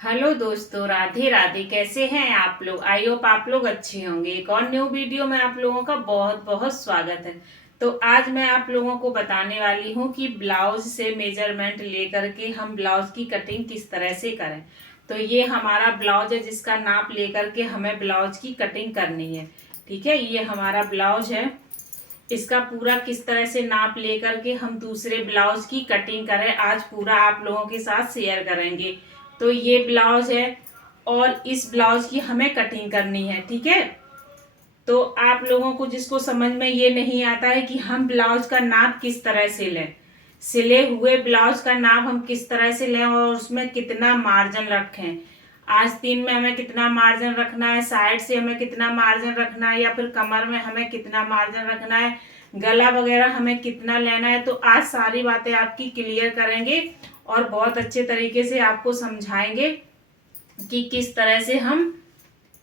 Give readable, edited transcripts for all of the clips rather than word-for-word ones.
Hello दोस्तों, राधे राधे। कैसे हैं आप लोग? आई होप आप लोग अच्छे होंगे। एक और न्यू वीडियो में आप लोगों का बहुत बहुत स्वागत है। तो आज मैं आप लोगों को बताने वाली हूँ कि ब्लाउज से मेजरमेंट लेकर के हम ब्लाउज की कटिंग किस तरह से करें। तो ये हमारा ब्लाउज है जिसका नाप लेकर के हमें ब्लाउज की कटिंग करनी है। ठीक है, ये हमारा ब्लाउज है। इसका पूरा किस तरह से नाप लेकर के हम दूसरे ब्लाउज की कटिंग करें, आज पूरा आप लोगों के साथ शेयर करेंगे। तो ये ब्लाउज है और इस ब्लाउज की हमें कटिंग करनी है। ठीक है, तो आप लोगों को जिसको समझ में ये नहीं आता है कि हम ब्लाउज का नाप किस तरह से लें, सिले हुए ब्लाउज का नाप हम किस तरह से लें और उसमें कितना मार्जिन रखें, आस्तीन में हमें कितना मार्जिन रखना है, साइड से हमें कितना मार्जिन रखना है, या फिर कमर में हमें कितना मार्जिन रखना है, गला वगैरह हमें कितना लेना है। तो आज सारी बातें आपकी क्लियर करेंगे और बहुत अच्छे तरीके से आपको समझाएंगे कि किस तरह से हम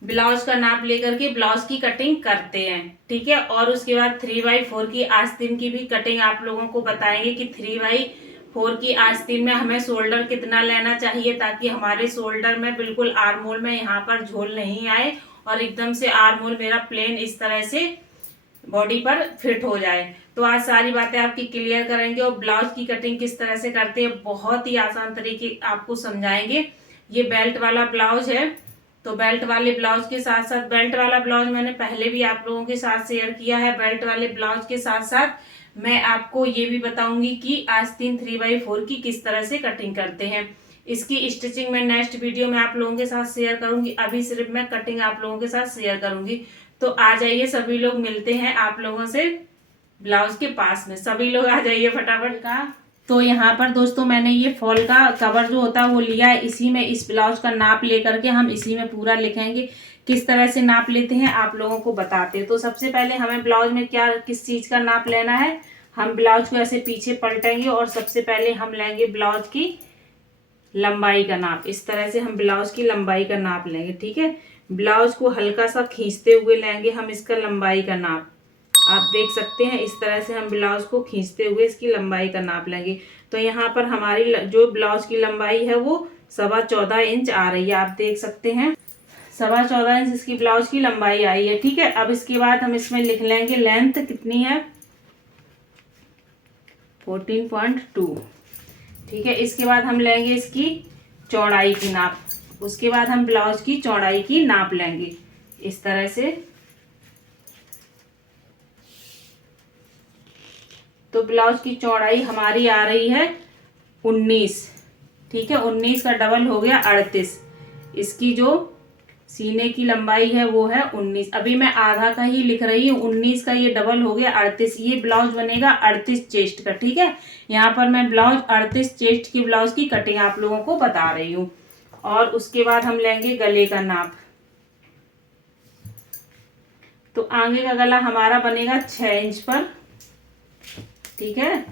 ब्लाउज का नाप लेकर के ब्लाउज की कटिंग करते हैं। ठीक है, और उसके बाद 3x4 की आस्तीन की भी कटिंग आप लोगों को बताएंगे कि 3x4 की आस्तीन में हमें शोल्डर कितना लेना चाहिए, ताकि हमारे शोल्डर में बिल्कुल आर्म होल में यहाँ पर झोल नहीं आए और एकदम से आर्म होल मेरा प्लेन इस तरह से बॉडी पर फिट हो जाए। तो आज सारी बातें आपकी क्लियर करेंगे और ब्लाउज की कटिंग किस तरह से करते हैं बहुत ही आसान तरीके आपको समझाएंगे। ये बेल्ट वाला ब्लाउज है, तो बेल्ट वाले ब्लाउज के साथ साथ, बेल्ट वाला ब्लाउज मैंने पहले भी आप लोगों के साथ शेयर किया है। बेल्ट वाले ब्लाउज के साथ साथ मैं आपको ये भी बताऊंगी कि आस्तीन 3x4 की किस तरह से कटिंग करते हैं। इसकी स्टिचिंग मैं नेक्स्ट वीडियो में आप लोगों के साथ शेयर करूंगी, अभी सिर्फ मैं कटिंग आप लोगों के साथ शेयर करूंगी। तो आ जाइए, सभी लोग मिलते हैं आप लोगों से ब्लाउज के पास में। सभी लोग आ जाइए फटाफट का। तो यहाँ पर दोस्तों मैंने ये फॉल का कवर जो होता है वो लिया है, इसी में इस ब्लाउज का नाप लेकर के हम इसी में पूरा लिखेंगे। किस तरह से नाप लेते हैं आप लोगों को बताते हैं। तो सबसे पहले हमें ब्लाउज में क्या किस चीज का नाप लेना है, हम ब्लाउज को ऐसे पीछे पलटेंगे और सबसे पहले हम लेंगे ब्लाउज की लंबाई का नाप। इस तरह से हम ब्लाउज की लंबाई का नाप लेंगे। ठीक है, ब्लाउज को हल्का सा खींचते हुए लेंगे हम इसका लंबाई का नाप। आप देख सकते हैं इस तरह से हम ब्लाउज को खींचते हुए इसकी लंबाई का नाप लेंगे। तो यहाँ पर हमारी जो ब्लाउज की लंबाई है वो 14.25 इंच आ रही है। आप देख सकते हैं 14.25 इंच इसकी ब्लाउज की लंबाई आई है। ठीक है, अब इसके बाद हम इसमें लिख लेंगे लेंथ कितनी है, 14.2। ठीक है, इसके बाद हम लेंगे इसकी चौड़ाई की नाप। उसके बाद हम ब्लाउज की चौड़ाई की नाप लेंगे इस तरह से। तो ब्लाउज की चौड़ाई हमारी आ रही है 19। ठीक है, 19 का डबल हो गया 38। इसकी जो सीने की लंबाई है वो है 19। अभी मैं आधा का ही लिख रही हूँ, 19 का ये डबल हो गया 38। ये ब्लाउज बनेगा 38 चेस्ट का। ठीक है, यहाँ पर मैं ब्लाउज 38 चेस्ट की ब्लाउज की कटिंग आप लोगों को बता रही हूँ। और उसके बाद हम लेंगे गले का नाप। तो आगे का गला हमारा बनेगा 6 इंच पर। ठीक है,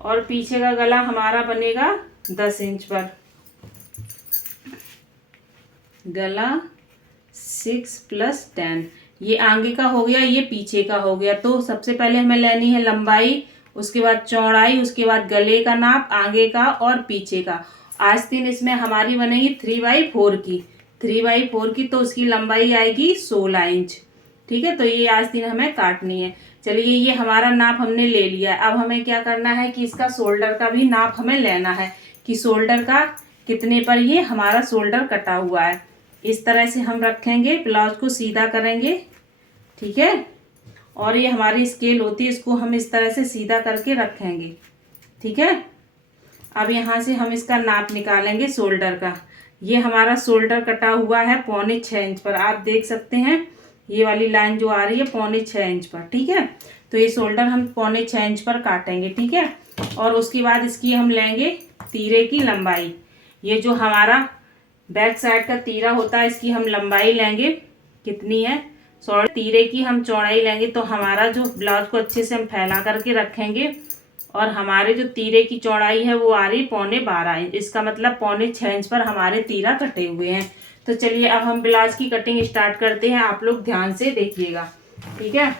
और पीछे का गला हमारा बनेगा 10 इंच पर। गला 6 + 10, ये आगे का हो गया, ये पीछे का हो गया। तो सबसे पहले हमें लेनी है लंबाई, उसके बाद चौड़ाई, उसके बाद गले का नाप आगे का और पीछे का। आस्तीन इसमें हमारी बनेगी 3x4 की, 3x4 की, तो उसकी लंबाई आएगी 16 इंच। ठीक है, तो ये आस्तीन हमें काटनी है। चलिए, ये हमारा नाप हमने ले लिया है। अब हमें क्या करना है कि इसका शोल्डर का भी नाप हमें लेना है कि शोल्डर का कितने पर ये हमारा शोल्डर कटा हुआ है। इस तरह से हम रखेंगे, ब्लाउज को सीधा करेंगे। ठीक है, और ये हमारी स्केल होती है, इसको हम इस तरह से सीधा करके रखेंगे। ठीक है, अब यहाँ से हम इसका नाप निकालेंगे शोल्डर का। ये हमारा शोल्डर कटा हुआ है 6.25 इंच पर। आप देख सकते हैं ये वाली लाइन जो आ रही है 6.25 इंच पर। ठीक है, तो ये शोल्डर हम 6.25 इंच पर काटेंगे। ठीक है, और उसके बाद इसकी हम लेंगे तीरे की लंबाई। ये जो हमारा बैक साइड का तीरा होता है इसकी हम लंबाई लेंगे, कितनी है, सॉरी, तीरे की हम चौड़ाई लेंगे। तो हमारा जो ब्लाउज को अच्छे से हम फैला करके रखेंगे और हमारे जो तीरे की चौड़ाई है वो आ रही 12.25 इंच। इसका मतलब 6.25 इंच पर हमारे तीरा कटे हुए हैं। तो चलिए अब हम ब्लाउज की कटिंग स्टार्ट करते हैं, आप लोग ध्यान से देखिएगा। ठीक है,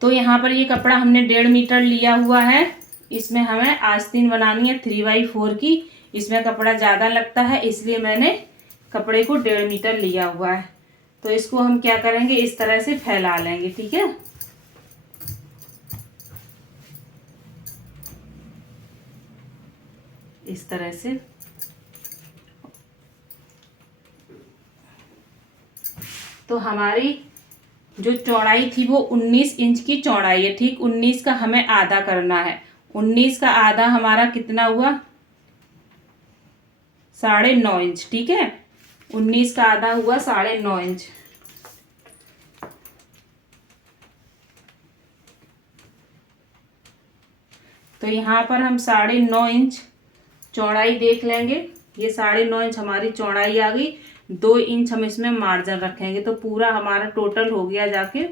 तो यहाँ पर ये कपड़ा हमने 1.5 मीटर लिया हुआ है इसमें हमें आस्तीन बनानी है 3x4 की। इसमें कपड़ा ज़्यादा लगता है, इसलिए मैंने कपड़े को 1.5 मीटर लिया हुआ है। तो इसको हम क्या करेंगे, इस तरह से फैला लेंगे, ठीक है। इस तरह से तो हमारी जो चौड़ाई थी वो 19 इंच की चौड़ाई है, ठीक। 19 का हमें आधा करना है। 19 का आधा हमारा कितना हुआ, 9.5 इंच, ठीक है। 19 का आधा हुआ 9.5 इंच। तो यहाँ पर हम 9.5 इंच चौड़ाई देख लेंगे। ये 9.5 इंच हमारी चौड़ाई आ गई। 2 इंच हम इसमें मार्जिन रखेंगे, तो पूरा हमारा टोटल हो गया जाके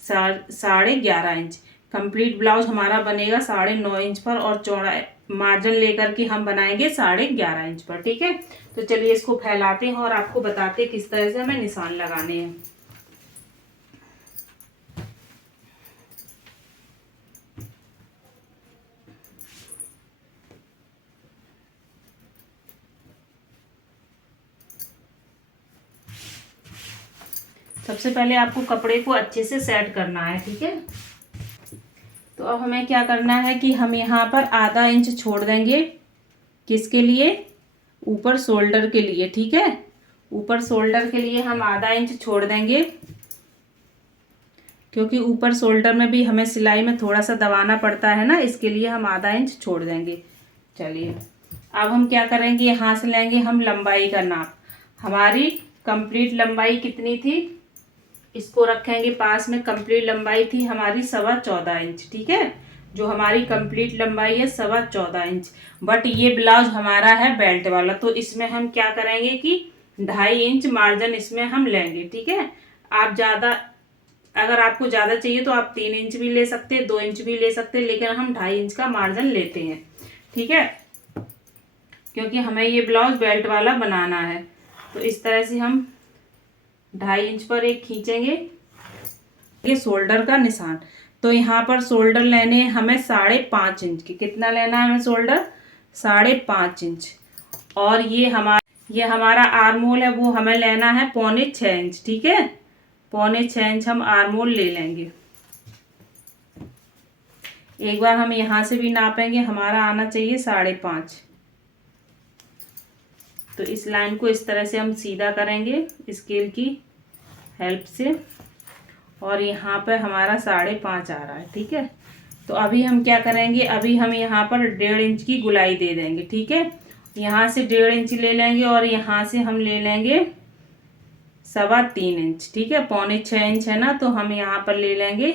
11.5 इंच। कंप्लीट ब्लाउज हमारा बनेगा 9.5 इंच पर, और चौड़ाई मार्जिन लेकर के हम बनाएंगे 11.5 इंच पर, ठीक है। तो चलिए इसको फैलाते हैं और आपको बताते हैं किस तरह से हमें निशान लगाने हैं। सबसे पहले आपको कपड़े को अच्छे से सेट करना है, ठीक है। तो अब हमें क्या करना है कि हम यहाँ पर आधा इंच छोड़ देंगे, किसके लिए, ऊपर शोल्डर के लिए, ठीक है। ऊपर शोल्डर के लिए हम आधा इंच छोड़ देंगे, क्योंकि ऊपर शोल्डर में भी हमें सिलाई में थोड़ा सा दबाना पड़ता है ना, इसके लिए हम आधा इंच छोड़ देंगे। चलिए अब हम क्या करेंगे, यहाँ से लेंगे हम लंबाई का नाप। हमारी कंप्लीट लंबाई कितनी थी, इसको रखेंगे पास में। कंप्लीट लंबाई थी हमारी 14.25 इंच, ठीक है। जो हमारी कंप्लीट लंबाई है 14.25 इंच। बट ये ब्लाउज हमारा है बेल्ट वाला, तो इसमें हम क्या करेंगे कि 2.5 इंच मार्जिन इसमें हम लेंगे, ठीक है। आप ज़्यादा, अगर आपको ज़्यादा चाहिए तो आप 3 इंच भी ले सकते हैं, 2 इंच भी ले सकते हैं, लेकिन हम 2.5 इंच का मार्जिन लेते हैं, ठीक है, क्योंकि हमें ये ब्लाउज बेल्ट वाला बनाना है। तो इस तरह से हम 2.5 इंच पर एक खींचेंगे, ये शोल्डर का निशान। तो यहाँ पर शोल्डर लेने हैं हमें 5.5 इंच की। कितना लेना है हमें शोल्डर, 5.5 इंच। और ये हमारा आर्म होल है, वो हमें लेना है 6.25 इंच, ठीक है। 6.25 इंच हम आर्म होल ले लेंगे। एक बार हम यहाँ से भी नापेंगे, हमारा आना चाहिए 5.5। तो इस लाइन को इस तरह से हम सीधा करेंगे स्केल की हेल्प से, और यहाँ पर हमारा 5.5 आ रहा है, ठीक है। तो अभी हम क्या करेंगे, अभी हम यहाँ पर 1.5 इंच की गुलाई दे देंगे, ठीक है। यहाँ से 1.5 इंच ले लेंगे, और यहाँ से हम ले लेंगे 3.25 इंच, ठीक है। 6.25 इंच है ना, तो हम यहाँ पर ले लेंगे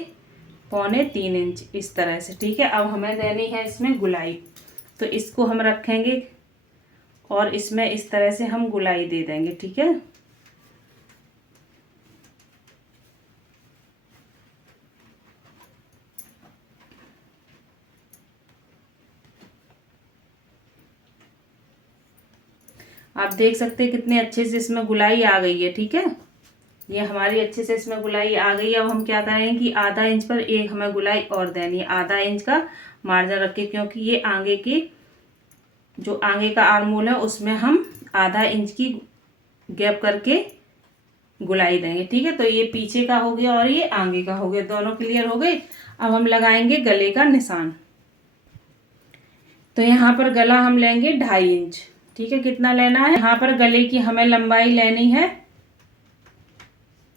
3.25 इंच, इस तरह से, ठीक है। अब हमें देनी है इसमें गुलाई, तो इसको हम रखेंगे और इसमें इस तरह से हम गुलाई दे देंगे, ठीक है। आप देख सकते हैं कितने अच्छे से इसमें गुलाई आ गई है, ठीक है। ये हमारी अच्छे से इसमें गुलाई आ गई है। अब हम क्या करेंगे कि आधा इंच पर एक हमें गुलाई और देनी है, आधा इंच का मार्जिन रखे, क्योंकि ये आगे की जो आगे का आर्म होल है उसमें हम आधा इंच की गैप करके गुलाई देंगे, ठीक है। तो ये पीछे का हो गया और ये आगे का हो गया, दोनों क्लियर हो गए। अब हम लगाएंगे गले का निशान। तो यहाँ पर गला हम लेंगे 2.5 इंच, ठीक है। कितना लेना है, यहाँ पर गले की हमें लंबाई लेनी है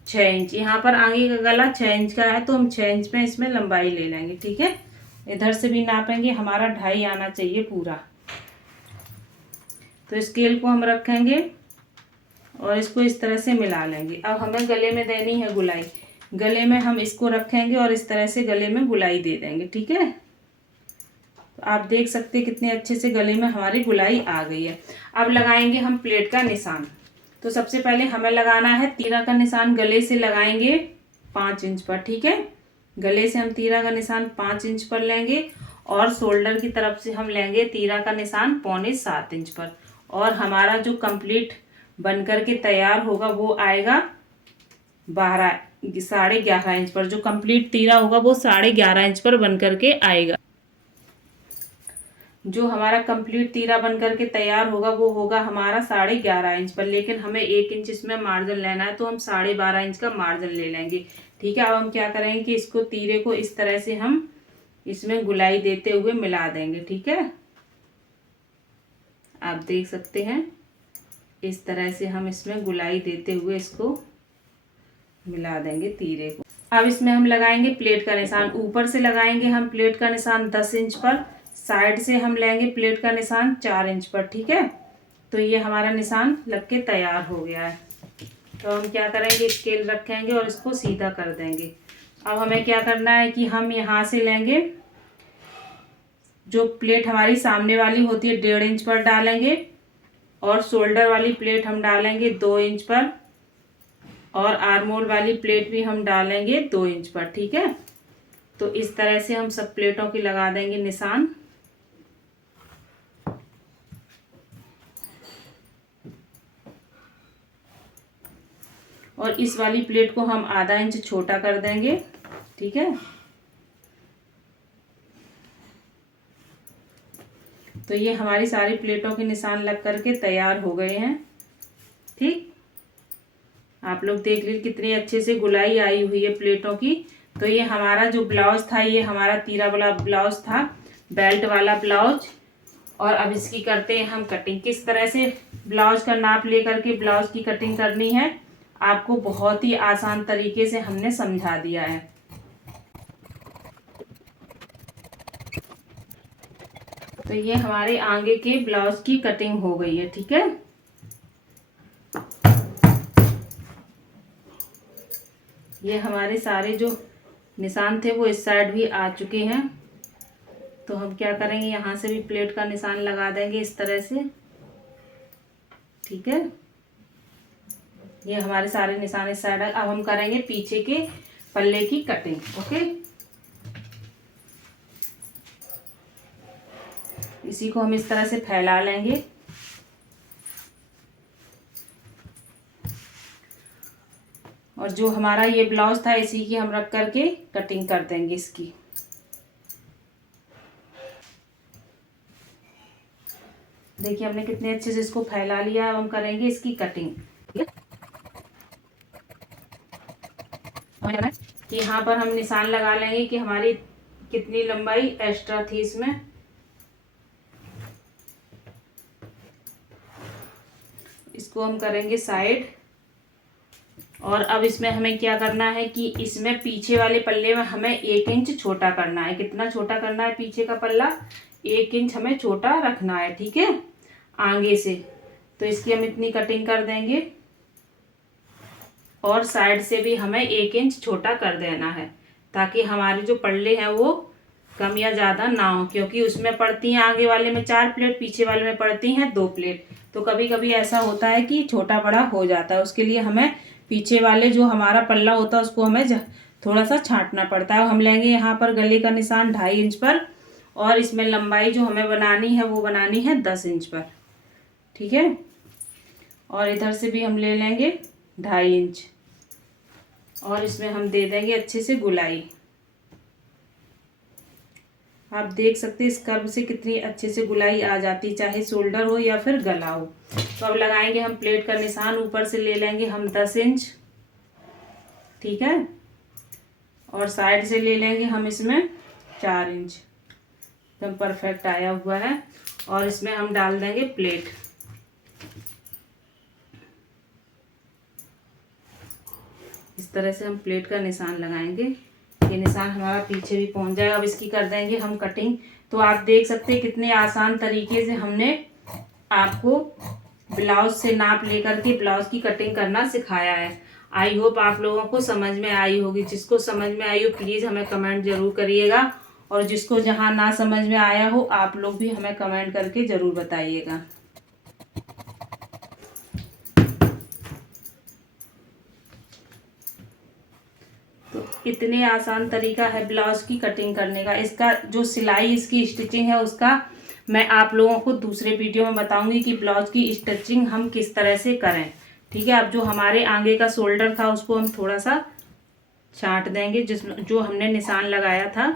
6 इंच। यहाँ पर आगे का गला 6 इंच का है, तो हम 6 इंच में इसमें लंबाई ले लेंगे, ठीक है। इधर से भी नापेंगे, हमारा 2.5 आना चाहिए पूरा। तो स्केल को हम रखेंगे और इसको इस तरह से मिला लेंगे। अब हमें गले में देनी है गुलाई, गले में हम इसको रखेंगे और इस तरह से गले में गुलाई दे देंगे, ठीक है। तो आप देख सकते हैं कितने अच्छे से गले में हमारी गुलाई आ गई है। अब लगाएंगे हम प्लेट का निशान। तो सबसे पहले हमें लगाना है तीरा का निशान, गले से लगाएंगे 5 इंच पर, ठीक है। गले से हम तीरा का निशान 5 इंच पर लेंगे, और शोल्डर की तरफ से हम लेंगे तीरा का निशान 6.25 इंच पर। और हमारा जो कंप्लीट बन करके तैयार होगा वो आएगा 11.5 इंच पर। जो कंप्लीट तीरा होगा वो 11.5 इंच पर बन करके आएगा। जो हमारा कंप्लीट तीरा बन करके तैयार होगा वो होगा हमारा 11.5 इंच पर, लेकिन हमें 1 इंच इसमें मार्जिन लेना है, तो हम 12.5 इंच का मार्जिन ले लेंगे। ठीक है, अब हम क्या करेंगे कि इसको तीरे को इस तरह से हम इसमें गुलाई देते हुए मिला देंगे। ठीक है, आप देख सकते हैं इस तरह से हम इसमें गुलाई देते हुए इसको मिला देंगे तीरे को। अब इसमें हम लगाएंगे प्लेट का निशान। ऊपर से लगाएंगे हम प्लेट का निशान 10 इंच पर, साइड से हम लेंगे प्लेट का निशान 4 इंच पर। ठीक है, तो ये हमारा निशान लग के तैयार हो गया है। तो हम क्या करेंगे, स्केल रखेंगे और इसको सीधा कर देंगे। अब हमें क्या करना है कि हम यहाँ से लेंगे, जो प्लेट हमारी सामने वाली होती है 1.5 इंच पर डालेंगे, और शोल्डर वाली प्लेट हम डालेंगे 2 इंच पर, और आर्म होल वाली प्लेट भी हम डालेंगे 2 इंच पर। ठीक है, तो इस तरह से हम सब प्लेटों की लगा देंगे निशान। और इस वाली प्लेट को हम आधा इंच छोटा कर देंगे। ठीक है, तो ये हमारी सारी प्लेटों के निशान लग करके तैयार हो गए हैं। ठीक, आप लोग देख लीजिए कितनी अच्छे से गुलाई आई हुई है प्लेटों की। तो ये हमारा जो ब्लाउज था, ये हमारा तीरा वाला ब्लाउज था, बेल्ट वाला ब्लाउज। और अब इसकी करते हैं हम कटिंग। किस तरह से ब्लाउज का नाप लेकर के ब्लाउज की कटिंग करनी है, आपको बहुत ही आसान तरीके से हमने समझा दिया है। तो ये हमारे आगे के ब्लाउज की कटिंग हो गई है। ठीक है, ये हमारे सारे जो निशान थे वो इस साइड भी आ चुके हैं। तो हम क्या करेंगे, यहाँ से भी प्लेट का निशान लगा देंगे इस तरह से। ठीक है, ये हमारे सारे निशान इस साइड। अब हम करेंगे पीछे के पल्ले की कटिंग। ओके, इसी को हम इस तरह से फैला लेंगे। और जो हमारा ये ब्लाउज था इसी की हम रख करके कटिंग कर देंगे इसकी। देखिए हमने कितने अच्छे से इसको फैला लिया। अब हम करेंगे इसकी कटिंग। कि यहाँ पर हम निशान लगा लेंगे कि हमारी कितनी लंबाई एक्स्ट्रा थी इसमें। इसको हम करेंगे साइड। और अब इसमें हमें क्या करना है कि इसमें पीछे वाले पल्ले में हमें 1 इंच छोटा करना है। कितना छोटा करना है, पीछे का पल्ला 1 इंच हमें छोटा रखना है। ठीक है, आगे से। तो इसकी हम इतनी कटिंग कर देंगे, और साइड से भी हमें 1 इंच छोटा कर देना है, ताकि हमारे जो पल्ले हैं वो कम या ज़्यादा ना हो। क्योंकि उसमें पड़ती हैं आगे वाले में 4 प्लेट, पीछे वाले में पड़ती हैं 2 प्लेट। तो कभी कभी ऐसा होता है कि छोटा बड़ा हो जाता है। उसके लिए हमें पीछे वाले जो हमारा पल्ला होता है उसको हमें थोड़ा सा छांटना पड़ता है। हम लेंगे यहाँ पर गले का निशान 2.5 इंच पर, और इसमें लंबाई जो हमें बनानी है वो बनानी है 10 इंच पर। ठीक है, और इधर से भी हम ले लेंगे 2.5 इंच, और इसमें हम दे देंगे अच्छे से गुलाई। आप देख सकते हैं इस कर्व से कितनी अच्छे से गुलाई आ जाती, चाहे शोल्डर हो या फिर गला हो। तो अब लगाएंगे हम प्लेट का निशान। ऊपर से ले लेंगे हम 10 इंच। ठीक है, और साइड से ले लेंगे हम इसमें 4 इंच। एकदम परफेक्ट आया हुआ है। और इसमें हम डाल देंगे प्लेट। इस तरह से हम प्लेट का निशान लगाएंगे। ये निशान हमारा पीछे भी पहुंच जाएगा। अब इसकी कर देंगे हम कटिंग। तो आप देख सकते हैं कितने आसान तरीके से हमने आपको ब्लाउज से नाप लेकर के ब्लाउज की कटिंग करना सिखाया है। आई होप आप लोगों को समझ में आई होगी। जिसको समझ में आई हो प्लीज़ हमें कमेंट जरूर करिएगा, और जिसको जहाँ ना समझ में आया हो आप लोग भी हमें कमेंट करके ज़रूर बताइएगा। तो इतने आसान तरीका है ब्लाउज की कटिंग करने का। इसका जो सिलाई, इसकी स्टिचिंग है उसका मैं आप लोगों को दूसरे वीडियो में बताऊंगी कि ब्लाउज की स्टिचिंग हम किस तरह से करें। ठीक है, अब जो हमारे आगे का शोल्डर था उसको हम थोड़ा सा छांट देंगे। जिसमें जो हमने निशान लगाया था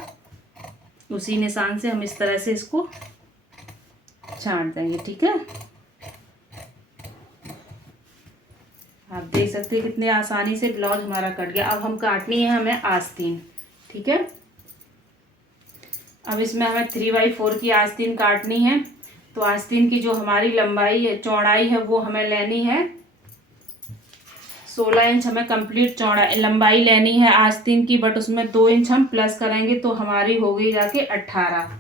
उसी निशान से हम इस तरह से इसको छांट देंगे। ठीक है, आप देख सकते हैं कितने आसानी से ब्लाउज हमारा कट गया। अब हम काटनी है हमें आस्तीन। ठीक है, अब इसमें हमें 3/4 की आस्तीन काटनी है। तो आस्तीन की जो हमारी लंबाई है, चौड़ाई है, वो हमें लेनी है 16 इंच हमें कंप्लीट चौड़ाई लंबाई लेनी है आस्तीन की, बट उसमें 2 इंच हम प्लस करेंगे तो हमारी हो गई जाके 18।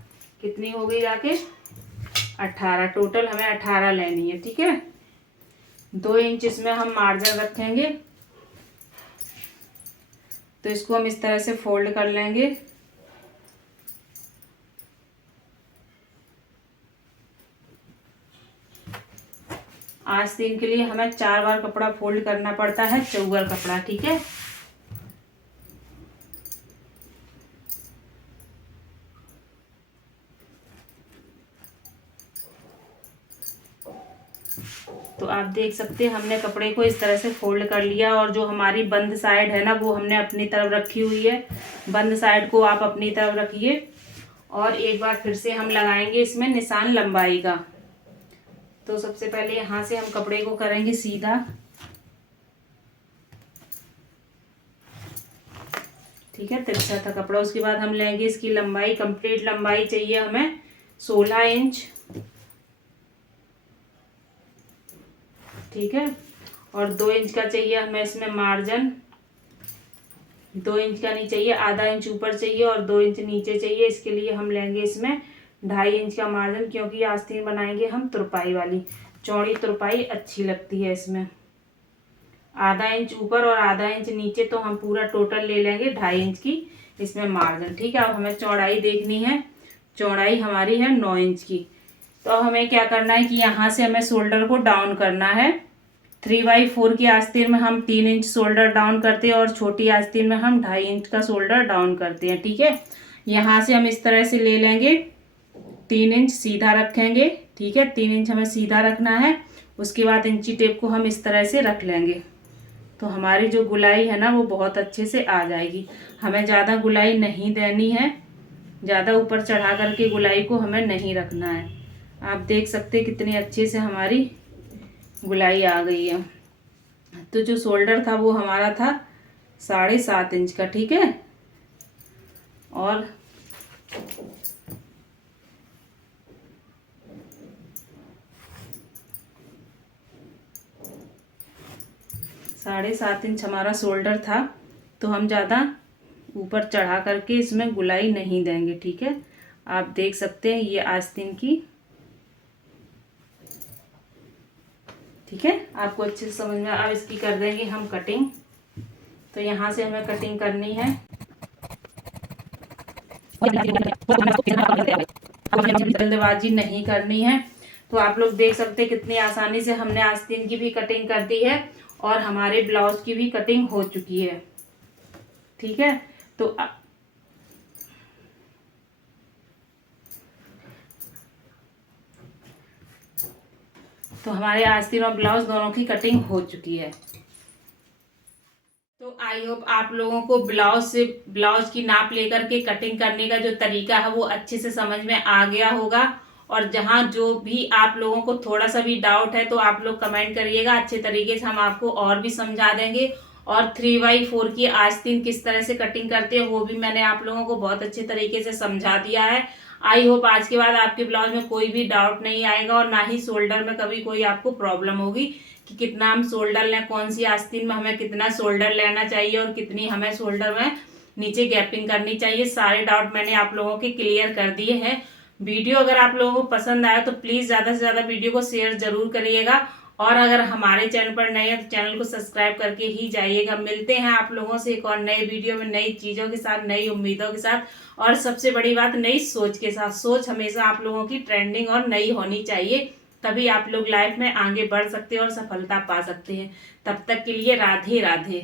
कितनी हो गई जाके 18, टोटल हमें 18 लेनी है। ठीक है, 2 इंच इसमें हम मार्जिन रखेंगे। तो इसको हम इस तरह से फोल्ड कर लेंगे। आस्तीन के लिए हमें 4 बार कपड़ा फोल्ड करना पड़ता है, चौगर कपड़ा। ठीक है, तो आप देख सकते हैं हमने कपड़े को इस तरह से फोल्ड कर लिया, और जो हमारी बंद साइड है ना, वो हमने अपनी तरफ रखी हुई है। बंद साइड को आप अपनी तरफ रखिए, और एक बार फिर से हम लगाएंगे इसमें निशान लंबाई का। तो सबसे पहले यहाँ से हम कपड़े को करेंगे सीधा। ठीक है, तिरछा था कपड़ा। उसके बाद हम लेंगे इसकी लंबाई, कंप्लीट लंबाई चाहिए हमें 16 इंच। ठीक है, और 2 इंच का चाहिए हमें इसमें मार्जिन। 2 इंच का नहीं चाहिए, आधा इंच ऊपर चाहिए और 2 इंच नीचे चाहिए। इसके लिए हम लेंगे इसमें 2.5 इंच का मार्जिन, क्योंकि आस्तीन बनाएंगे हम तुरपाई वाली। चौड़ी तुरपाई अच्छी लगती है इसमें। आधा इंच ऊपर और आधा इंच नीचे, तो हम पूरा टोटल ले लेंगे 2.5 इंच की इसमें मार्जिन। ठीक है, अब हमें चौड़ाई देखनी है। चौड़ाई हमारी है 9 इंच की। तो अब हमें क्या करना है कि यहाँ से हमें शोल्डर को डाउन करना है। 3/4 की आस्तीन में हम 3 इंच शोल्डर डाउन करते हैं, और छोटी आस्तीन में हम 2.5 इंच का शोल्डर डाउन करते हैं। ठीक है, यहाँ से हम इस तरह से ले लेंगे, 3 इंच सीधा रखेंगे। ठीक है, 3 इंच हमें सीधा रखना है। उसके बाद इंची टेप को हम इस तरह से रख लेंगे, तो हमारी जो गुलाई है ना, वो बहुत अच्छे से आ जाएगी। हमें ज़्यादा गुलाई नहीं देनी है, ज़्यादा ऊपर चढ़ा करके गुलाई को हमें नहीं रखना है। आप देख सकते हैं कितनी अच्छे से हमारी गुलाई आ गई है। तो जो शोल्डर था वो हमारा था 7.5 इंच का। ठीक है, और साढ़े 7 इंच हमारा शोल्डर था, तो हम ज़्यादा ऊपर चढ़ा करके इसमें गुलाई नहीं देंगे। ठीक है, आप देख सकते हैं ये आस्तीन की। ठीक है, आपको अच्छे से समझ में। अब इसकी कर देंगे हम कटिंग। तो यहाँ से हमें कटिंग करनी है। जल्दबाजी नहीं करनी है। तो आप लोग देख सकते हैं कितनी आसानी से हमने आस्तीन की भी कटिंग कर दी है, और हमारे ब्लाउज की भी कटिंग हो चुकी है। ठीक है, तो हमारे आस्तीन और ब्लाउज दोनों की कटिंग हो चुकी है। तो आई होप आप लोगों को ब्लाउज की नाप लेकर के कटिंग करने का जो तरीका है वो अच्छे से समझ में आ गया होगा। और जहाँ जो भी आप लोगों को थोड़ा सा भी डाउट है तो आप लोग कमेंट करिएगा, अच्छे तरीके से हम आपको और भी समझा देंगे। और 3/4 की आस्तीन किस तरह से कटिंग करते हैं वो भी मैंने आप लोगों को बहुत अच्छे तरीके से समझा दिया है। आई होप आज के बाद आपके ब्लाउज में कोई भी डाउट नहीं आएगा, और ना ही शोल्डर में कभी कोई आपको प्रॉब्लम होगी कि कितना हम शोल्डर लें, कौन सी आस्तीन में हमें कितना शोल्डर लेना चाहिए और कितनी हमें शोल्डर में नीचे गैपिंग करनी चाहिए। सारे डाउट मैंने आप लोगों के क्लियर कर दिए हैं। वीडियो अगर आप लोगों को पसंद आया तो प्लीज़ ज़्यादा से ज़्यादा वीडियो को शेयर जरूर करिएगा, और अगर हमारे चैनल पर नए हैं तो चैनल को सब्सक्राइब करके ही जाइएगा। मिलते हैं आप लोगों से एक और नए वीडियो में, नई चीज़ों के साथ, नई उम्मीदों के साथ, और सबसे बड़ी बात नई सोच के साथ। सोच हमेशा आप लोगों की ट्रेंडिंग और नई होनी चाहिए, तभी आप लोग लाइफ में आगे बढ़ सकते हैं और सफलता पा सकते हैं। तब तक के लिए राधे राधे।